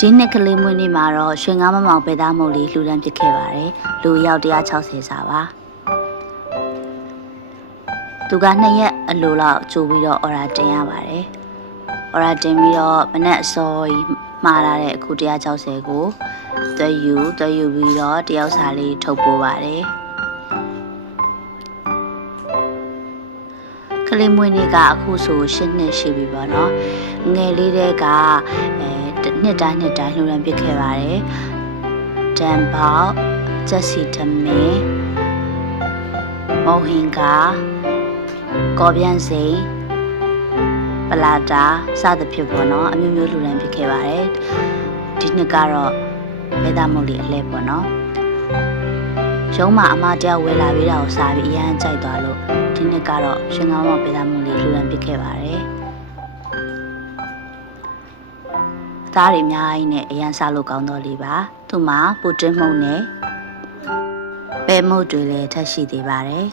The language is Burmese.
ဒီနှစ်ကလေးမွေးနေ့မှာတော့ရွှေငါးမမောင်ပဲသားမုတ်လေးလှူဒန်းပစ်ခဲ့ပါတယ်လူရောက်160စာပါသူက2ရက်အလိုလောက်ကြိုပြီးတော့အော်ရာတင်ရပါတယ်အော်ရာတင်ပြီးတော့မနက်အစောကြီးမှားလာတဲ့အခု160ကိုသွဲယူပြီးတော့တယောက်စာလေးထုတ်ပိုးပါတယ်ကလေးမွေးနေ့ကအခုဆို10နှစ်ရှိပြီပေါ့နော်ငယ်လေးတဲ့ကနှစ်တိုင်းလှူဒန်းပစ်ခဲ့ပါတယ်တန်ပေါဂျက်စီတမင်းမော်ဟင်ကာကော်ပြန်စိန်ပလာတာစသဖြင့်ပေါ့နော်အမျိုးမျိုးလှူဒန်းပစ်ခဲ့ပါတယ်ဒီနှစ်ကတော့ပဲသားမုတ်လေးအလဲပေါ့နော်ရုံးမှာအမတယောက်ဝယ်လာပြီးတာကိုစားပြီးအရန်ကြိုက်သွားလို့ဒီနှစ်ကတော့ရွှေငါးမောင်ပဲသားမုတ်လေးလှူဒန်းပစ်ခဲ့ပါတယ်သားတွေအများကြီးနဲ့အရန်စားလို့ကောင်းတော့လေးပါသူ့မှာပူတင်းမှုန့်နဲ့ပဲမုတ်တွေလည်းထပ်ရှိသေးပါတယ်